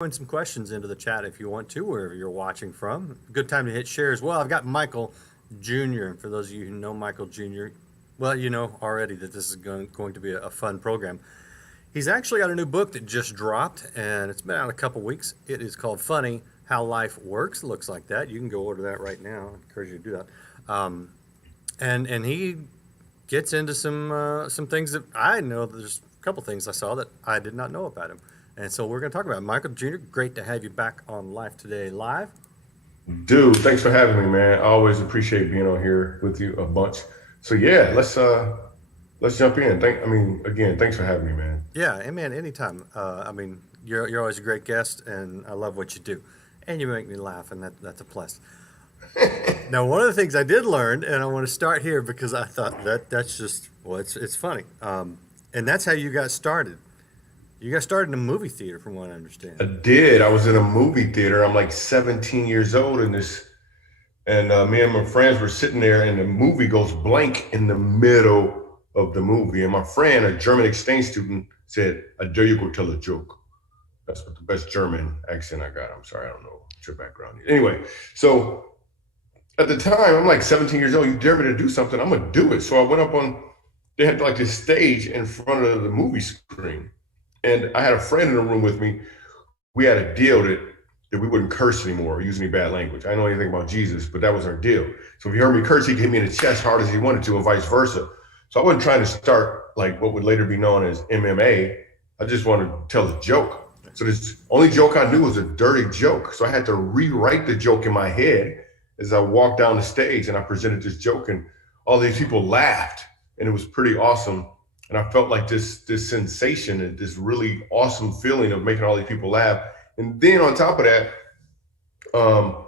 Put some questions into the chat if you want to, wherever you're watching from. Good time to hit share as well. I've got Michael Jr. And for those of you who know Michael Jr., well, you know already that this is going to be a fun program. He's actually got a new book that just dropped, and it's been out a couple weeks. It is called Funny How Life Works. It looks like that. You can go order that right now. I encourage you to do that. And he gets into some things that I know. There's a couple things I saw that I did not know about him. And so we're going to talk about it. Michael Jr., great to have you back on Life Today Live. Dude, thanks for having me, man. I always appreciate being on here with you a bunch. So yeah, let's jump in. Again, thanks for having me, man. Yeah, and man, anytime. You're always a great guest, and I love what you do, and you make me laugh, and that's a plus. Now, one of the things I did learn, and I want to start here because I thought that's just well, it's funny, and that's how you got started. You got started in a movie theater, from what I understand. I did. I was in a movie theater. I'm like 17 years old in this, and me and my friends were sitting there, and the movie goes blank in the middle of the movie. And my friend, a German exchange student, said, "I dare you go tell a joke." That's what the best German accent I got. I'm sorry, I don't know what your background is. Anyway, so at the time, I'm like 17 years old. You dare me to do something, I'm gonna do it. So I went up on. They had like this stage in front of the movie screen, and I had a friend in the room with me. We had a deal that we wouldn't curse anymore or use any bad language. I don't know anything about Jesus, but that was our deal. So if you heard me curse, he could hit me in the chest hard as he wanted to, and vice versa. So I wasn't trying to start like what would later be known as MMA. I just wanted to tell a joke. So this only joke I knew was a dirty joke. So I had to rewrite the joke in my head as I walked down the stage and I presented this joke, and all these people laughed, and it was pretty awesome. And I felt like this sensation and this really awesome feeling of making all these people laugh. And then on top of that, um,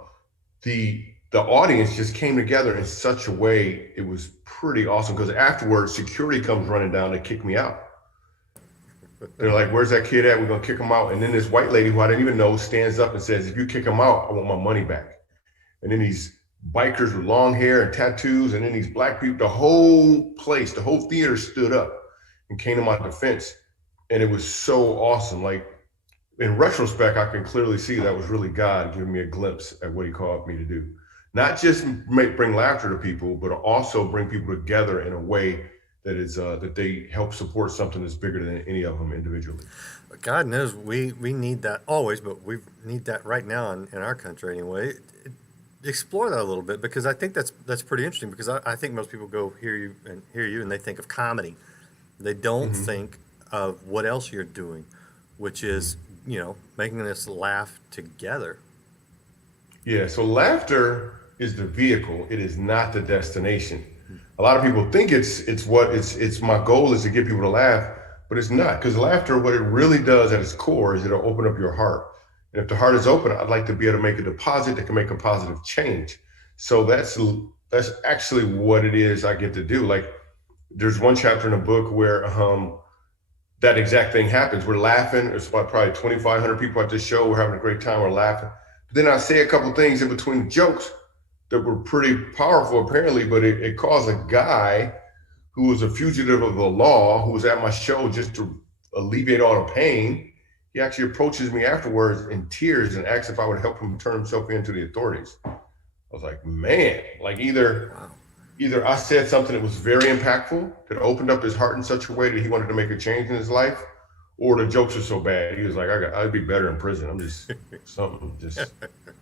the audience just came together in such a way. It was pretty awesome because afterwards, security comes running down to kick me out. They're like, "Where's that kid at? We're gonna kick him out." And then this white lady who I didn't even know stands up and says, "If you kick him out, I want my money back." And then these bikers with long hair and tattoos, and then these black people, the whole place, the whole theater stood up and came to my defense. And it was so awesome. Like in retrospect, I can clearly see that was really God giving me a glimpse at what he called me to do. Not just bring laughter to people, but also bring people together in a way that is that they help support something that's bigger than any of them individually. God knows we need that always, but we need that right now in our country anyway. Explore that a little bit because I think that's pretty interesting because I think most people go hear you and they think of comedy. They don't Mm-hmm. think of what else you're doing, which is making us laugh together. Yeah, so laughter is the vehicle. It is not the destination. A lot of people think it's my goal is to get people to laugh, but it's not because laughter, what it really does at its core is it'll open up your heart. And if the heart is open, I'd like to be able to make a deposit that can make a positive change. So that's actually what it is I get to do. Like there's one chapter in the book where that exact thing happens. We're laughing. There's about probably 2,500 people at this show. We're having a great time. We're laughing. But then I say a couple things in between jokes that were pretty powerful, apparently. But it caused a guy who was a fugitive of the law, who was at my show just to alleviate all the pain. He actually approaches me afterwards in tears and asks if I would help him turn himself into the authorities. I was like, man, like either I said something that was very impactful that opened up his heart in such a way that he wanted to make a change in his life, or the jokes are so bad he was like, I'd be better in prison. I'm just something just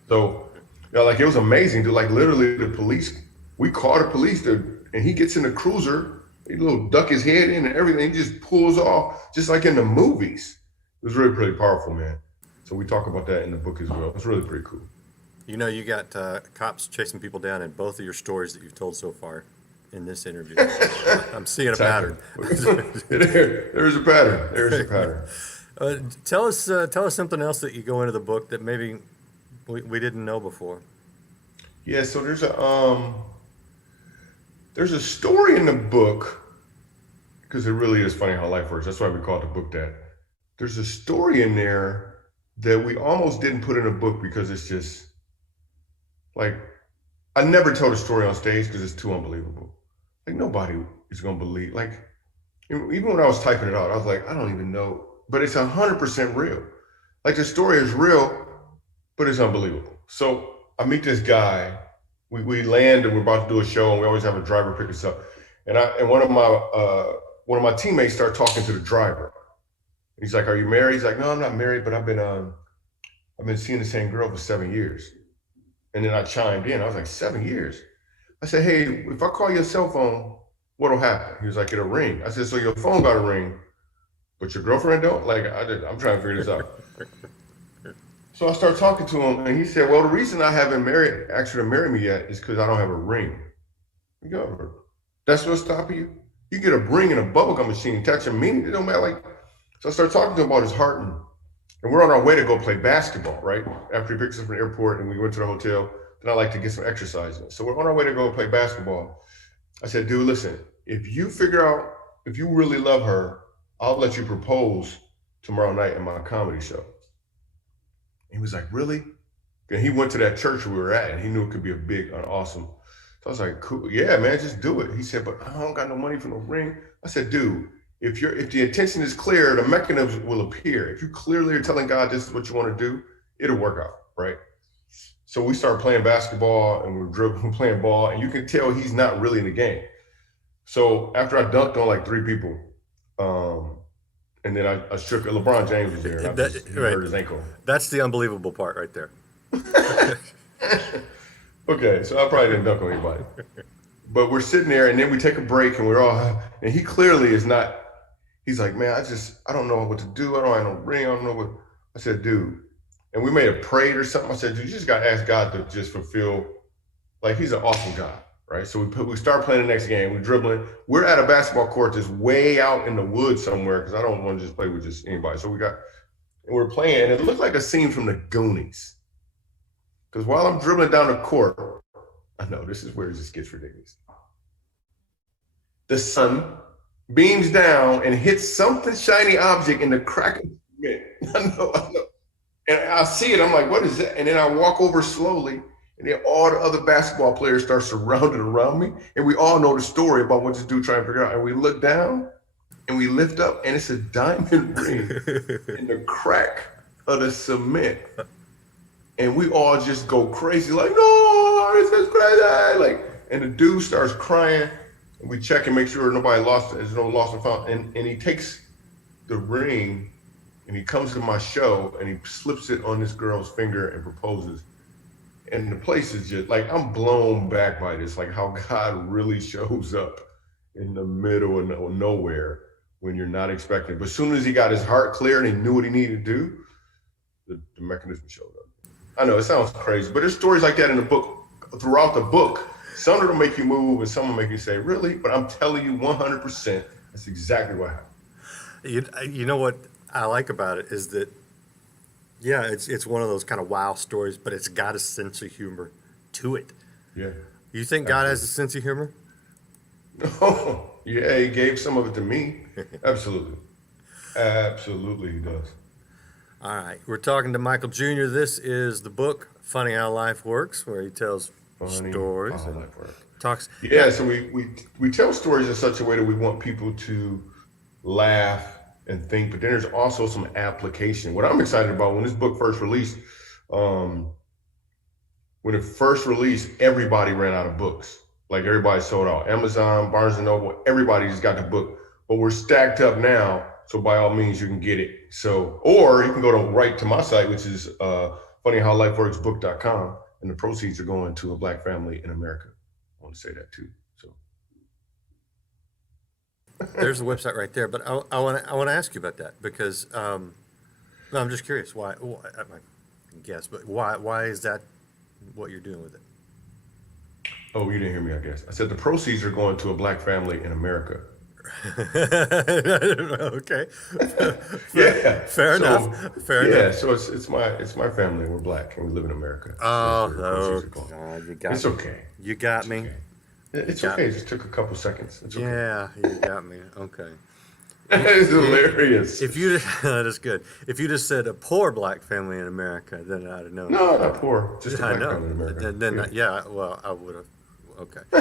so like it was amazing to like literally the police. We call the police and he gets in the cruiser, he little duck his head in and everything. He just pulls off just like in the movies. It was really pretty powerful, man. So we talk about that in the book as well. It's really pretty cool. You got cops chasing people down in both of your stories that you've told so far in this interview. I'm seeing a Exactly. pattern. There's a pattern. There's a pattern. Tell us something else that you go into the book that maybe we didn't know before. Yeah, so there's a story in the book because it really is funny how life works. That's why we call it the book that. There's a story in there that we almost didn't put in a book because it's just like I never tell the story on stage because it's too unbelievable. Like nobody is gonna believe. Like even when I was typing it out, I was like, I don't even know, but it's 100% real. Like the story is real, but it's unbelievable. So I meet this guy. We land and we're about to do a show, and we always have a driver pick us up. And one of my teammates start talking to the driver. He's like, "Are you married?" He's like, "No, I'm not married, but I've been seeing the same girl for 7 years." And then I chimed in. I was like, 7 years? I said, "Hey, if I call your cell phone, what'll happen?" He was like, "It'll ring." I said, "So your phone got to ring, but your girlfriend don't?" Like, I'm trying to figure this out. So I started talking to him, and he said, "Well, the reason I haven't asked her to marry me yet is because I don't have a ring." You go, "That's what's stopping you? You get a ring in a bubblegum machine, touch a meaning, it don't matter." Like, so I started talking to him about his heart, and we're on our way to go play basketball, right? After he picks us from the airport and we went to the hotel, then I like to get some exercise in. So we're on our way to go play basketball. I said, "Dude, listen, if you figure out, if you really love her, I'll let you propose tomorrow night in my comedy show." He was like, "Really?" And he went to that church we were at, and he knew it could be a big and awesome. So I was like, "Cool, yeah, man, just do it." He said, "But I don't got no money for no ring." I said, "Dude, if the intention is clear, the mechanism will appear. If you clearly are telling God this is what you want to do, it'll work out, right?" So we started playing basketball, and we're dribbling, playing ball, and you can tell he's not really in the game. So after I dunked on like three people, um, and then I shook LeBron James was there, and he Right. hurt his ankle. That's the unbelievable part right there. Okay, so I probably didn't dunk on anybody. But we're sitting there, and then we take a break, and we're all, and he clearly is not. He's like, "Man, I don't know what to do. I don't have no ring. I don't know what." I said, "Dude," and we may have prayed or something. I said, "Dude, you just got to ask God to just fulfill." Like, he's an awesome guy, right? So we start playing the next game. We're dribbling. We're at a basketball court that's way out in the woods somewhere because I don't want to just play with just anybody. So and we're playing, and it looked like a scene from the Goonies. Because while I'm dribbling down the court, I know this is where it just gets ridiculous. The sun beams down and hits something shiny object in the crack of the I know. And I see it. I'm like, "What is that?" And then I walk over slowly, and then all the other basketball players start surrounded around me, and we all know the story about what this dude trying to figure out. And we look down, and we lift up, and it's a diamond ring in the crack of the cement. And we all just go crazy, like, "No, this is crazy!" Like, and the dude starts crying. And we check and make sure nobody lost it. There's no lost and found. And he takes the ring, and he comes to my show, and he slips it on this girl's finger and proposes. And the place is just like, I'm blown back by this, like how God really shows up in the middle of nowhere when you're not expecting. But as soon as he got his heart clear and he knew what he needed to do, the mechanism showed up. I know it sounds crazy, but there's stories like that in the book, throughout the book. Some of them make you move, and some will make you say, "Really?" But I'm telling you, 100%, that's exactly what happened. You know what I like about it is that, yeah, it's one of those kind of wow stories, but it's got a sense of humor to it. Yeah. You think God has a sense of humor? No. Yeah, he gave some of it to me. Absolutely. Absolutely, he does. All right, we're talking to Michael Jr. This is the book "Funny How Life Works," where he tells Funny stories how and life works. talks. Yeah, so we tell stories in such a way that we want people to laugh and think, but then there's also some application. What I'm excited about when this book first released, um, when it first released, everybody ran out of books. Like, everybody sold out. Amazon, Barnes and Noble, everybody just got the book. But we're stacked up now, so by all means you can get it. So, or you can go right to my site, which is funnyhowlifeworksbook.com, and the proceeds are going to a Black family in America. I want to say that too. So There's the website right there. But I want to ask you about that because no, I'm just curious why. I might guess, but why is that what you're doing with it? Oh, you didn't hear me, I guess. I said the proceeds are going to a Black family in America. Okay. Yeah. Fair enough. Fair Yeah, enough. so it's my family. We're Black and we live in America. Oh, That's where the proceeds are going. God, you got It's me. okay. You got me. Okay. It's got okay. me. It just took a couple seconds. It's okay. Yeah, you got me. Okay. It's hilarious. If you that's good. If you just said a poor Black family in America, then I'd have known. No, not poor. Just a I Black know. family in America. Then Yeah. yeah. Well, I would have. Okay. You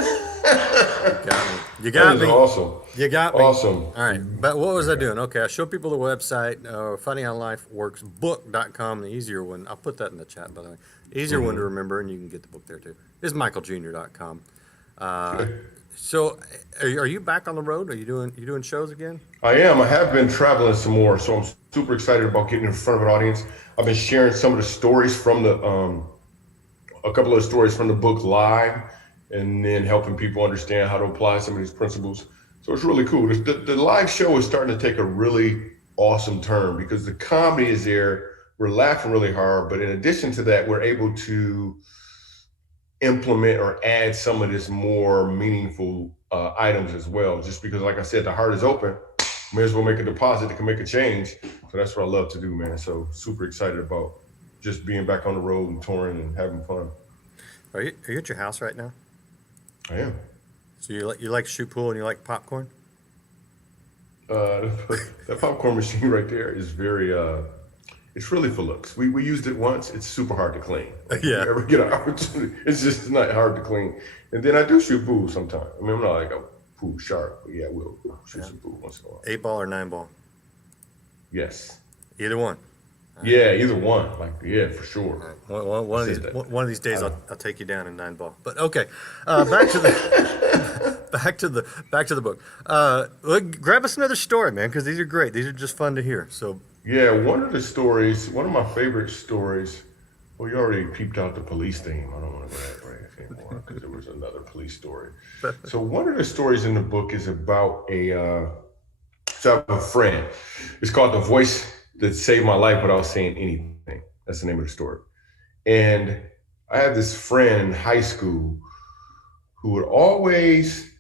got me. You That got is me. awesome. You got me. Awesome. All right. But what was I Okay. doing? Okay. I show people the website, funnyhowlifeworksbook.com, the easier one. I'll put that in the chat, by the way. Easier one to Mm-hmm. remember, and you can get the book there too. Is michaeljr.com. Uh, Good. so are you back on the road? Are you doing shows again? I am. I have been traveling some more, so I'm super excited about getting in front of an audience. I've been sharing some of the stories from a couple of stories from the book live, and then helping people understand how to apply some of these principles. So it's really cool. The live show is starting to take a really awesome turn because the comedy is there. We're laughing really hard, but in addition to that, we're able to implement or add some of this more meaningful items as well. Just because, like I said, the heart is open. May as well make a deposit that can make a change. So that's what I love to do, man. So super excited about just being back on the road and touring and having fun. Are you at your house right now? I am. So you like to shoot pool and you like popcorn? Uh, that popcorn machine right there is very it's really for looks. We used it once. It's super hard to clean. Like if Yeah. you ever get an opportunity, it's just not hard to clean. And then I do shoot pool sometimes. I mean, I'm not like a pool shark, but yeah, we'll shoot some pool once in a while. 8 ball or 9 ball? Yes. Either one. Yeah, either one. Like, yeah, for sure. One of Said these that. one of these days I'll take you down in 9 ball. But okay, back to the back to the book. Grab us another story, man, because these are great. These are just fun to hear. So Yeah, one of the stories, one of my favorite stories. Well, you already peeped out the police theme. I don't want to go that way anymore because there was another police story. So one of the stories in the book is about so I have a friend. It's called The Voice That Saved My Life Without Saying Anything. That's the name of the story. And I had this friend in high school who would always,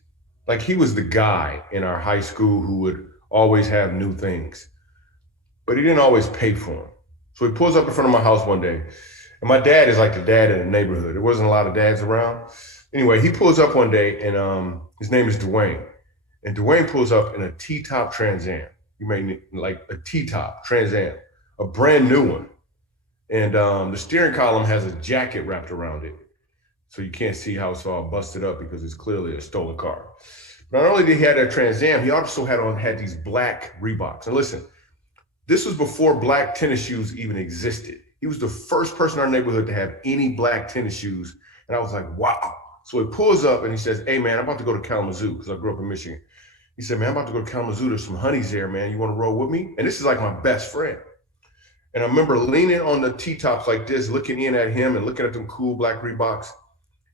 like, he was the guy in our high school who would always have new things, but he didn't always pay for them. So he pulls up in front of my house one day, and my dad is like the dad in the neighborhood. There wasn't a lot of dads around. Anyway, he pulls up one day, and his name is Dwayne. And Dwayne pulls up in a T-top Trans Am. You may need like a T-top Trans Am, a brand new one. And the steering column has a jacket wrapped around it. So you can't see how it's all busted up because it's clearly a stolen car. Not only did he have that Trans Am, he also had these black Reeboks. And listen, this was before black tennis shoes even existed. He was the first person in our neighborhood to have any black tennis shoes. And I was like, wow. So he pulls up and he says, hey, man, I'm about to go to Kalamazoo because I grew up in Michigan. He said, man, I'm about to go to Kalamazoo. There's some honeys there, man. You want to roll with me? And this is like my best friend. And I remember leaning on the T-tops like this, looking in at him and looking at them cool black Reeboks.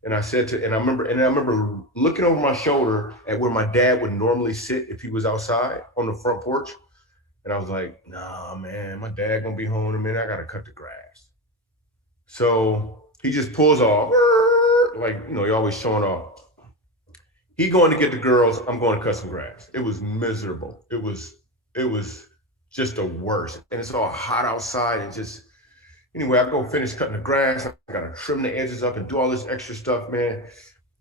And I remember looking over my shoulder at where my dad would normally sit if he was outside on the front porch. And I was like, nah, man, my dad gonna be home in a minute. I gotta cut the grass. So he just pulls off, like, you know, he always showing off. He going to get the girls, I'm going to cut some grass. It was miserable. It was just the worst. And it's all hot outside and just, anyway, I go finish cutting the grass. I gotta trim the edges up and do all this extra stuff, man.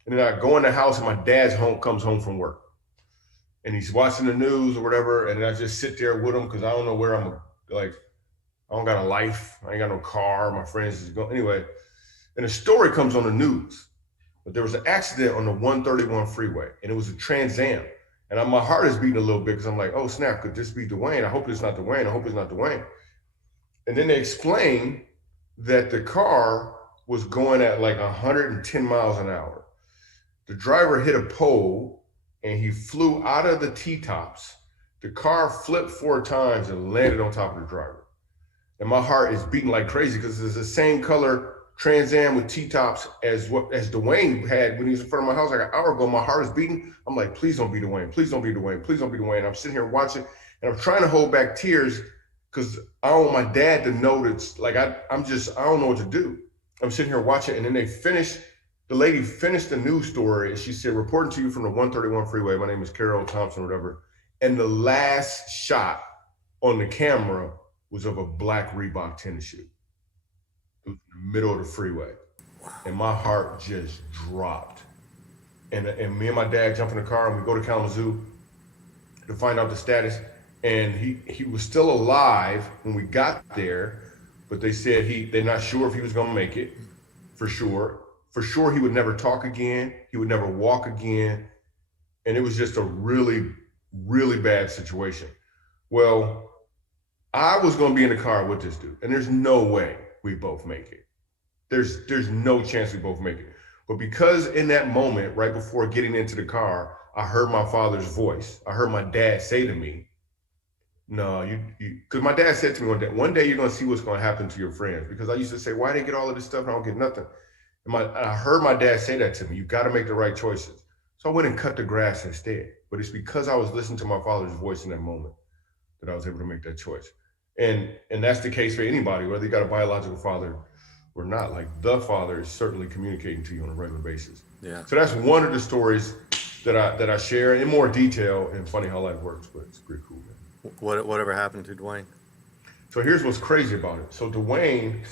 And then I go in the house and my dad's comes home from work. And he's watching the news or whatever. And I just sit there with him because I don't know where I'm, like, I don't got a life. I ain't got no car. My friends is going, anyway. And a story comes on the news. But there was an accident on the 131 freeway and it was a Trans Am. And my heart is beating a little bit because I'm like, oh snap, could this be Dwayne? I hope it's not Dwayne. I hope it's not Dwayne. And then they explain that the car was going at like 110 miles an hour. The driver hit a pole and he flew out of the T-tops. The car flipped 4 times and landed on top of the driver. And my heart is beating like crazy because it's the same color Trans Am with T-tops as Dwayne had when he was in front of my house like an hour ago. My heart is beating. I'm like, please don't be Dwayne. Please don't be Dwayne. Please don't be Dwayne. I'm sitting here watching and I'm trying to hold back tears because I don't want my dad to know that, like, I don't know what to do. I'm sitting here watching, and then the lady finished the news story, and she said, reporting to you from the 131 freeway, my name is Carol Thompson or whatever, and the last shot on the camera was of a black Reebok tennis shoe. It was in the middle of the freeway, and my heart just dropped. And me and my dad jump in the car, and we go to Kalamazoo to find out the status. And he was still alive when we got there, but they said they're not sure if he was gonna make it, for sure. for sure he would never talk again. He would never walk again. And it was just a really, really bad situation. Well, I was going to be in the car with this dude, and there's no way we both make it. There's no chance we both make it. But because in that moment, right before getting into the car, I heard my father's voice. I heard my dad say to me, "No, you," because my dad said to me one day you're going to see what's going to happen to your friends. Because I used to say, "Why they get all of this stuff and I don't get nothing?" And I heard my dad say that to me. You got to make the right choices. So I went and cut the grass instead. But it's because I was listening to my father's voice in that moment that I was able to make that choice. And that's the case for anybody, whether you got a biological father or not. Like, the father is certainly communicating to you on a regular basis. Yeah. So that's one of the stories that I share in more detail, and funny how life works, but it's pretty cool, man. Whatever happened to Dwayne? So here's what's crazy about it. So Dwayne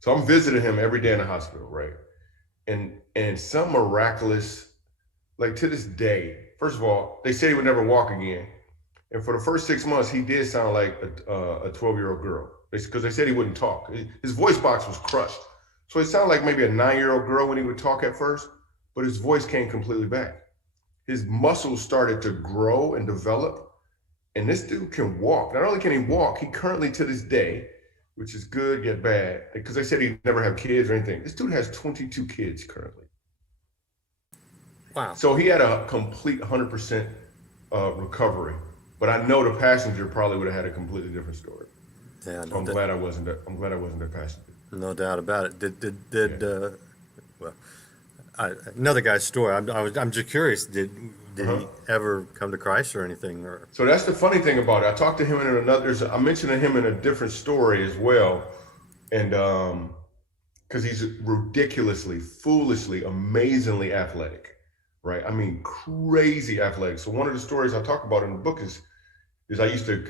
so I'm visiting him every day in the hospital, right? And some miraculous, like to this day, first of all, they said he would never walk again. And for the first 6 months, he did sound like a 12-year-old girl, because they said he wouldn't talk. His voice box was crushed. So it sounded like maybe a 9-year-old girl when he would talk at first, but his voice came completely back. His muscles started to grow and develop. And this dude can walk. Not only can he walk, he currently, to this day, which is good yet bad, because they said he'd never have kids or anything. This dude has 22 kids currently. Wow. So he had a complete 100% recovery. But I know the passenger probably would have had a completely different story. Yeah, so I'm glad I wasn't the passenger. No doubt about it. Well, another guy's story. I'm just curious. Did he ever come to Christ or anything? Or so that's the funny thing about it. I talked to him in another. I mentioned him in a different story as well, and because he's ridiculously, foolishly, amazingly athletic, right? I mean, crazy athletic. So one of the stories I talk about in the book is I used to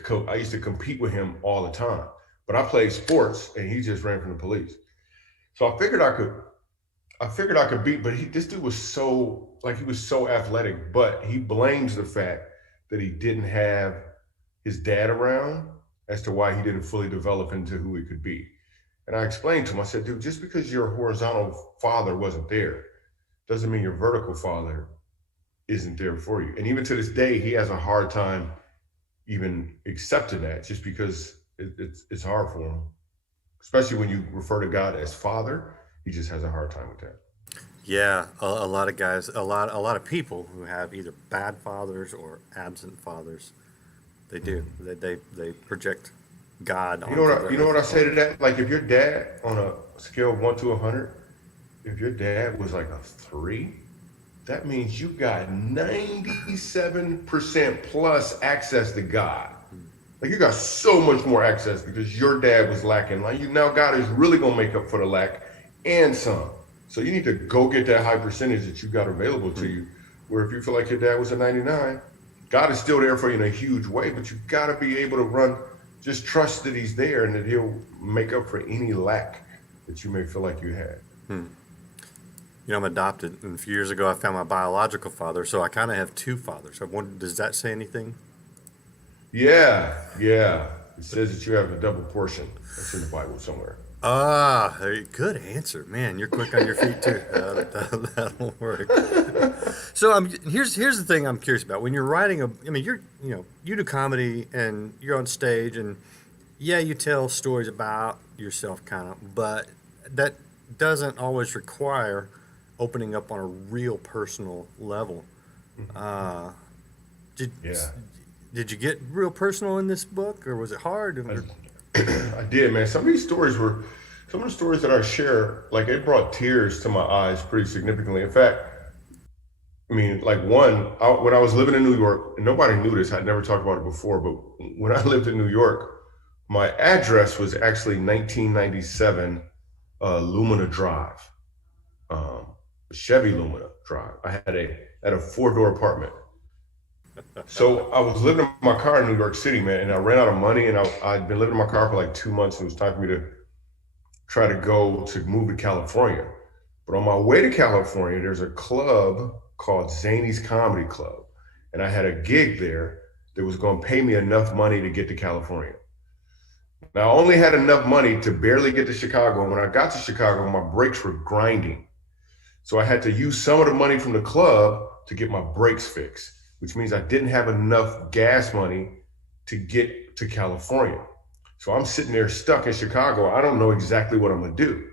compete with him all the time, but I played sports and he just ran from the police. So I figured I could beat, but this dude was so athletic, but he blames the fact that he didn't have his dad around as to why he didn't fully develop into who he could be. And I explained to him, I said, dude, just because your horizontal father wasn't there doesn't mean your vertical father isn't there for you. And even to this day, he has a hard time even accepting that, just because it's hard for him, especially when you refer to God as Father. He just has a hard time with that. yeah, a lot of guys, a lot of people who have either bad fathers or absent fathers, they do. They project God on. You know what I say to that? Like, if your dad, on a scale of 1 to 100, if your dad was like a 3, that means you got 97% plus access to God. Like, you got so much more access because your dad was lacking. Like, now God is really gonna make up for the lack and some. So you need to go get that high percentage that you got available to you. Where if you feel like your dad was a 99, God is still there for you in a huge way, but you gotta be able to just trust that he's there and that he'll make up for any lack that you may feel like you had. You know, I'm adopted, and a few years ago I found my biological father, so I kind of have two fathers. I wonder, does that say anything? Yeah. It says that you have a double portion. That's in the Bible somewhere. Ah, good answer, man. You're quick on your feet too. That'll work. So here's the thing I'm curious about. When you're writing you do comedy and you're on stage, and yeah, you tell stories about yourself, kind of, but that doesn't always require opening up on a real personal level. Did you get real personal in this book, or was it hard? I did, man. Some of the stories that I share, like, it brought tears to my eyes pretty significantly. In fact, I mean, like, when I was living in New York, and nobody knew this, I'd never talked about it before, but when I lived in New York, my address was actually 1997 Lumina Drive, Chevy Lumina Drive. I had a 4-door apartment. So I was living in my car in New York City, man, and I ran out of money, and I'd been living in my car for like 2 months, and it was time for me to try to move to California. But on my way to California, there's a club called Zany's Comedy Club, and I had a gig there that was going to pay me enough money to get to California. Now, I only had enough money to barely get to Chicago. And when I got to Chicago, my brakes were grinding. So I had to use some of the money from the club to get my brakes fixed, which means I didn't have enough gas money to get to California. So I'm sitting there stuck in Chicago. I don't know exactly what I'm going to do.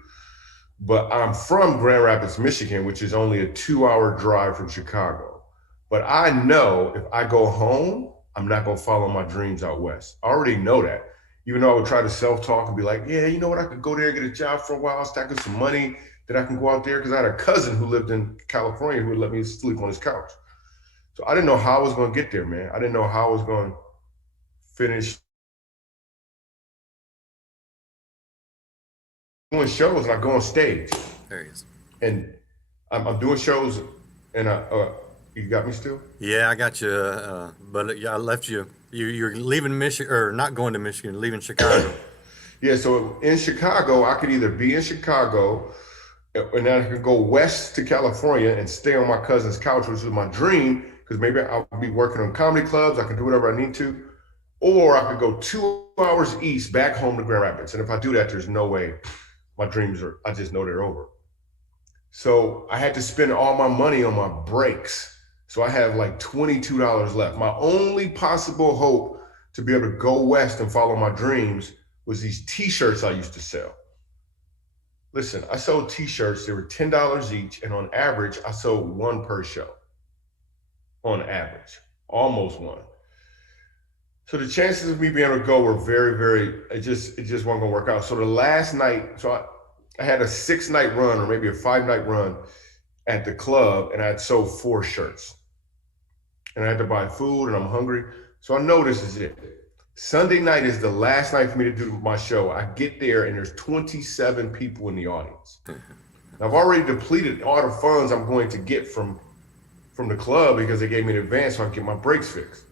But I'm from Grand Rapids, Michigan, which is only a 2-hour drive from Chicago. But I know if I go home, I'm not going to follow my dreams out west. I already know that. Even though I would try to self-talk and be like, yeah, you know what? I could go there, get a job for a while, stack up some money, that I can go out there. Because I had a cousin who lived in California who would let me sleep on his couch. So I didn't know how I was going to get there, man. I didn't know how I was going to finish doing shows, and I go on stage. There he is. And I'm doing shows, and you got me still? Yeah, I got you. But yeah, I left you. You're leaving Michigan, or not going to Michigan, leaving Chicago. Yeah, so in Chicago, I could either be in Chicago, and then I could go west to California and stay on my cousin's couch, which was my dream, because maybe I'll be working on comedy clubs. I can do whatever I need to. Or I could go 2 hours east back home to Grand Rapids. And if I do that, there's no way my dreams are, I just know they're over. So I had to spend all my money on my brakes. So I have like $22 left. My only possible hope to be able to go west and follow my dreams was these t-shirts I used to sell. Listen, I sold t-shirts, they were $10 each, and on average, I sold one per show. On average, almost one. So the chances of me being able to go were very, very, it just wasn't gonna work out. So the last night, I had a 6-night run or maybe a 5-night run at the club, and I had sold 4 shirts. And I had to buy food, and I'm hungry. So I know this is it. Sunday night is the last night for me to do my show. I get there, and there's 27 people in the audience. Now, I've already depleted all the funds I'm going to get from the club because they gave me an advance so I can get my brakes fixed.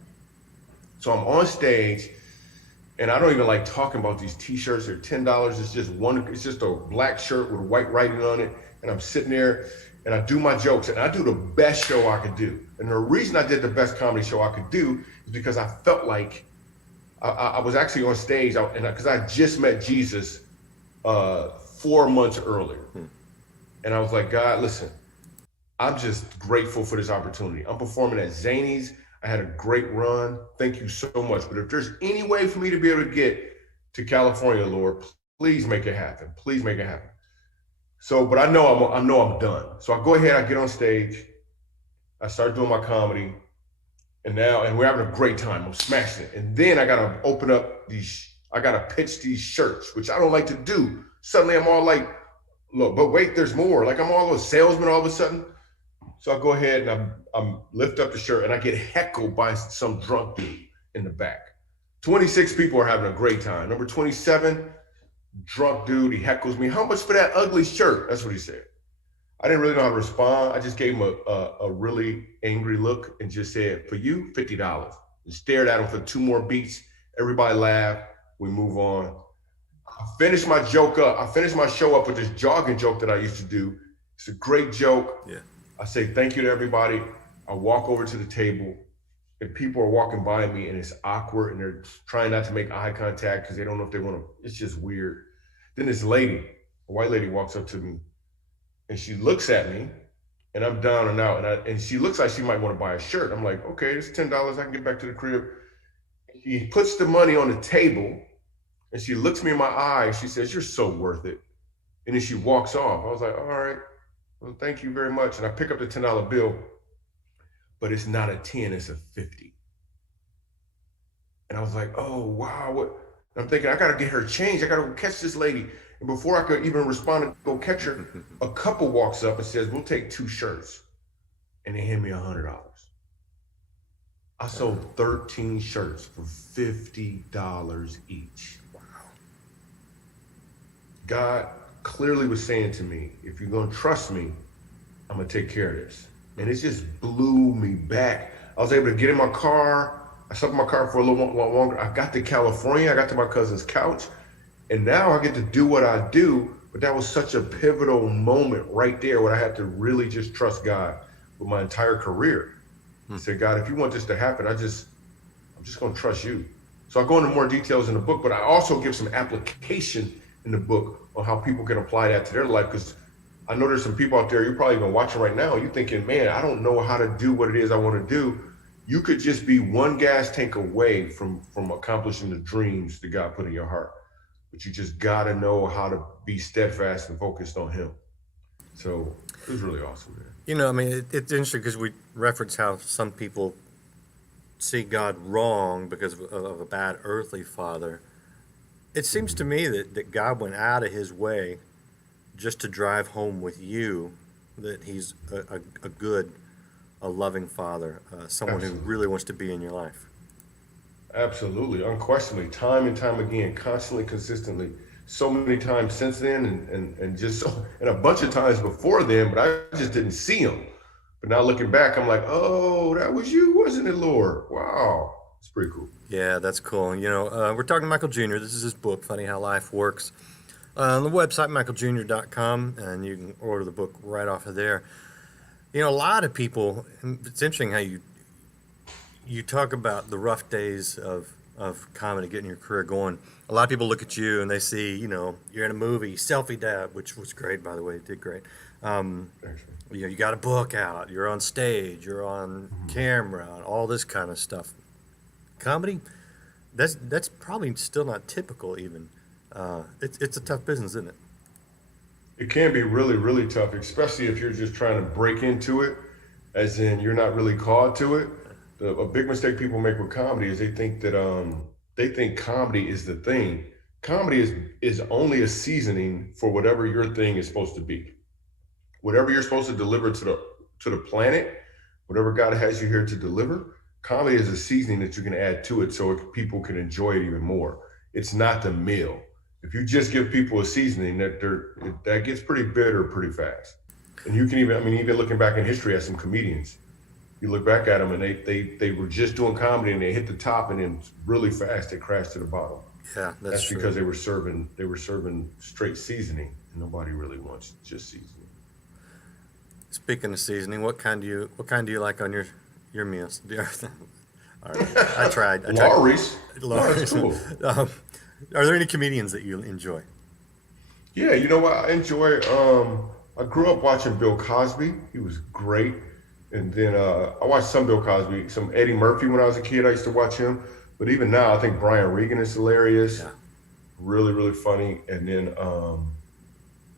So I'm on stage, and I don't even like talking about these t-shirts. They're $10. It's just a black shirt with white writing on it. And I'm sitting there, and I do my jokes, and I do the best show I could do. And the reason I did the best comedy show I could do is because I felt like I was actually on stage, because I just met Jesus 4 months earlier. And I was like, God, listen, I'm just grateful for this opportunity. I'm performing at Zany's. I had a great run. Thank you so much. But if there's any way for me to be able to get to California, Lord, please make it happen. Please make it happen. So, but I know I'm done. So I go ahead, I get on stage, I start doing my comedy, and we're having a great time. I'm smashing it. And then I gotta open up I gotta pitch these shirts, which I don't like to do. Suddenly I'm all like, look, but wait, there's more. Like I'm all a salesman all of a sudden. So I go ahead and I'm lift up the shirt, and I get heckled by some drunk dude in the back. 26 people are having a great time. Number 27, drunk dude, he heckles me. How much for that ugly shirt? That's what he said. I didn't really know how to respond. I just gave him a really angry look and just said, for you, $50. And stared at him for 2 more beats. Everybody laughed. We move on. I finished my show up with this jogging joke that I used to do. It's a great joke. Yeah. I say thank you to everybody. I walk over to the table, and people are walking by me, and it's awkward, and they're trying not to make eye contact because they don't know if they want to. It's just weird. Then this lady, a white lady, walks up to me, and she looks at me, and I'm down and out, and she looks like she might want to buy a shirt. I'm like, okay, it's $10. I can get back to the crib. She puts the money on the table, and she looks me in my eye. She says, "You're so worth it." And then she walks off. I was like, all right. Well, thank you very much. And I pick up the $10 bill, but it's not a 10, it's a 50. And I was like, oh, wow. What? And I'm thinking, I got to get her change. I got to go catch this lady. And before I could even respond and go catch her, a couple walks up and says, we'll take 2 shirts. And they hand me $100. I sold 13 shirts for $50 each. Wow. God clearly was saying to me, if you're going to trust me, I'm going to take care of this. And it just blew me back. I was able to get in my car. I slept in my car for a little longer. I got to California. I got to my cousin's couch. And now I get to do what I do. But that was such a pivotal moment right there where I had to really just trust God with my entire career. I said, God, if you want this to happen, I'm just going to trust you. So I go into more details in the book, but I also give some application in the book on how people can apply that to their life. Because I know there's some people out there, you're probably even watching right now, you're thinking, man, I don't know how to do what it is I want to do. You could just be one gas tank away from accomplishing the dreams that God put in your heart. But you just got to know how to be steadfast and focused on Him. So it was really awesome, man. You know, I mean, it's interesting because we reference how some people see God wrong because of a bad earthly father. It seems to me that God went out of his way just to drive home with you that he's a good, a loving father, someone Absolutely. who really wants to be in your life. Absolutely, unquestionably, time and time again, constantly, consistently, so many times since then, and just so, and a bunch of times before then, but I just didn't see him. But now looking back, I'm like, oh, that was you, wasn't it, Lord? Wow, it's pretty cool. Yeah, that's cool. You know, we're talking to Michael Jr. This is his book, Funny How Life Works. On the website, michaeljr.com, and you can order the book right off of there. You know, a lot of people, it's interesting how you talk about the rough days of comedy, getting your career going. A lot of people look at you and they see, you know, you're in a movie, Selfie Dad, which was great, by the way, it did great. You know, you got a book out, you're on stage, you're on camera, all this kind of stuff. Comedy, that's probably still not typical even. It's a tough business, isn't it? It can be really, really tough, especially if you're just trying to break into it, as in you're not really called to it. A big mistake people make with comedy is they think comedy is the thing. Comedy is only a seasoning for whatever your thing is supposed to be. Whatever you're supposed to deliver to the planet, whatever God has you here to deliver, comedy is a seasoning that you can add to it so people can enjoy it even more. It's not the meal. If you just give people a seasoning, that gets pretty bitter pretty fast. And you can even looking back in history at some comedians, you look back at them and they were just doing comedy and they hit the top and then really fast they crashed to the bottom. Yeah, that's true. Because they were serving straight seasoning, and nobody really wants just seasoning. Speaking of seasoning, what kind do you like on your meals? All right, I tried. Lawry's. Lawry's. Oh, that's cool. Are there any comedians that you enjoy? Yeah, you know what I enjoy? I grew up watching Bill Cosby. He was great. And then I watched some Bill Cosby, some Eddie Murphy when I was a kid. I used to watch him. But even now, I think Brian Regan is hilarious. Yeah. Really, really funny. And then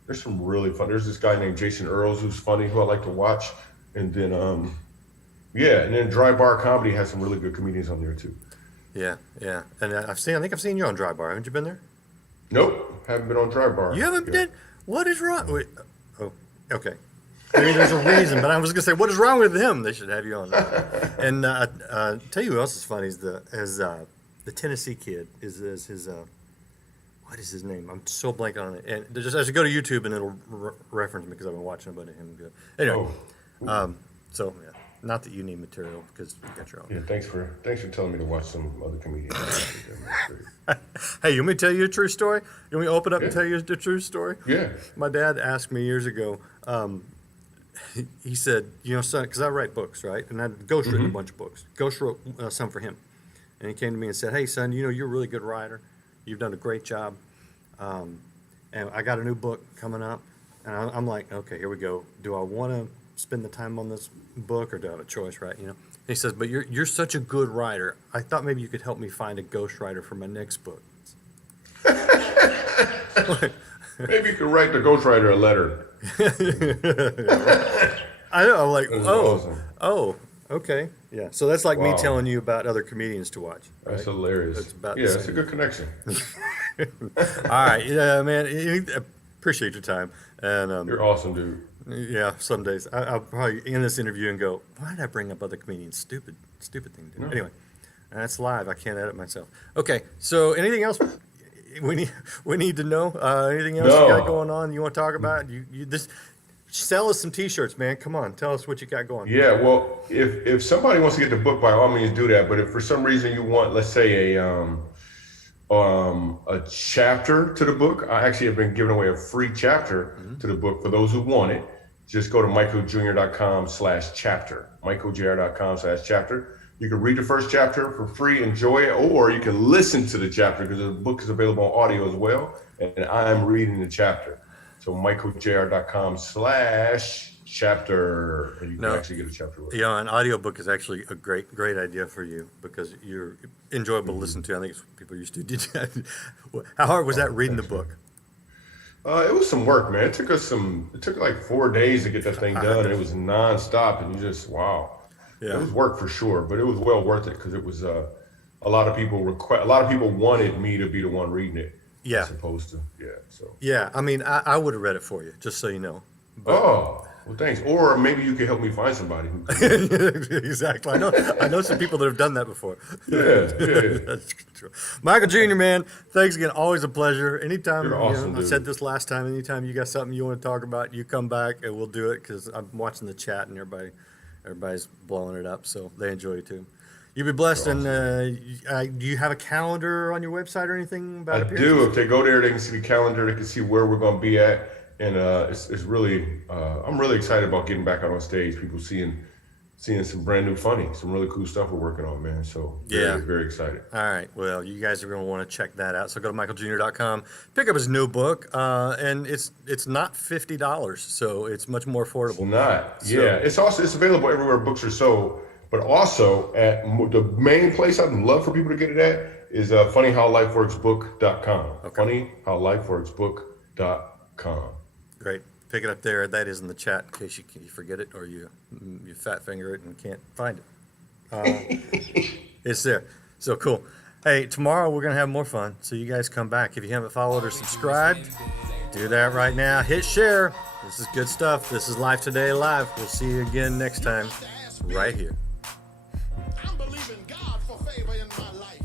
there's some really fun. There's this guy named Jason Earls who's funny, who I like to watch. And then, and then Dry Bar Comedy has some really good comedians on there too. Yeah, yeah. And I think I've seen you on Dry Bar. Haven't you been there? Nope, haven't been on Dry Bar. You haven't been? What is wrong? Wait, oh, okay. Maybe there's a reason, but I was gonna say, what is wrong with him? They should have you on. And tell you who else is funny is the Tennessee kid is his what is his name? I'm so blank on it. And just as you go to YouTube and it'll reference me because I've been watching about him. Good. Anyway, so yeah, not that you need material because you got your own. Yeah, thanks for telling me to watch some other comedians. Hey, you want me to tell you a true story? You want me to open up and tell you the true story? Yeah. My dad asked me years ago. He said, you know, son, because I write books, right? And I'd ghostwritten a bunch of books. Ghost wrote some for him. And he came to me and said, hey, son, you know, you're a really good writer. You've done a great job. And I got a new book coming up. And I'm like, okay, here we go. Do I want to spend the time on this book or do I have a choice, right? You know. He says, but you're such a good writer. I thought maybe you could help me find a ghostwriter for my next book. Maybe you could write the ghostwriter a letter. I know. I'm like, awesome. Okay, yeah. So that's like me Wow. telling you about other comedians to watch. Right? That's hilarious. It's about the it's a same. good connection. All right, yeah, man. I appreciate your time, and You're awesome, dude. yeah. Some days I'll probably end this interview and go, "Why did I bring up other comedians? Stupid thing to do." No. Anyway, that's live. I can't edit myself. Okay, so anything else we need to know? Anything else you got going on? You want to talk about? You this. Sell us some T-shirts, man. Come on, tell us what you got going. Yeah, well, if somebody wants to get the book, by all means do that. But if for some reason you want, let's say a chapter to the book, I actually have been giving away a free chapter to the book for those who want it. Just go to michaeljr.com/chapter, michaeljr.com/chapter. You can read the first chapter for free, enjoy it, or you can listen to the chapter because the book is available on audio as well. And I'm reading the chapter. So michaeljr.com/chapter, and you can actually get a chapter with it. Yeah, an audiobook is actually a great idea for you because you're enjoyable to listen to. I think it's what people used to do. How hard was that reading the book? It was some work, man. It took like 4 days to get that thing done. And it was nonstop, and you just, wow. Yeah. It was work for sure, but it was well worth it because it was a lot of people wanted me to be the one reading it. Yeah. As opposed to, so. Yeah, I mean, I would have read it for you, just so you know. Well, thanks. Or maybe you could help me find somebody who could. Exactly. I know some people that have done that before. Yeah. That's true. Michael Jr., man, thanks again. Always a pleasure. Anytime, You're awesome, I dude. said this last time, anytime you got something you want to talk about, you come back and we'll do it because I'm watching the chat and everybody's blowing it up, so they enjoy it too. You be blessed, Awesome. and do you have a calendar on your website or anything about I appearances? do. If they go there, they can see the calendar. They can see where we're going to be at. And it's really, I'm really excited about getting back out on stage. People seeing some brand new funny, some really cool stuff we're working on, man. So very excited. All right. Well, you guys are going to want to check that out. So go to michaeljr.com, pick up his new book, and it's not $50, so it's much more affordable. It's not. It's available everywhere books are sold, but also at the main place I'd love for people to get it at is funnyhowlifeworksbook.com. Okay. funnyhowlifeworksbook.com. Great. Pick it up there. That is in the chat in case you forget it or you fat finger it and can't find it. It's there. So cool. Hey, tomorrow we're going to have more fun. So you guys come back. If you haven't followed or subscribed, do that right now. Hit share. This is good stuff. This is Life Today Live. We'll see you again next time right here. I'm believing God for favor in my life.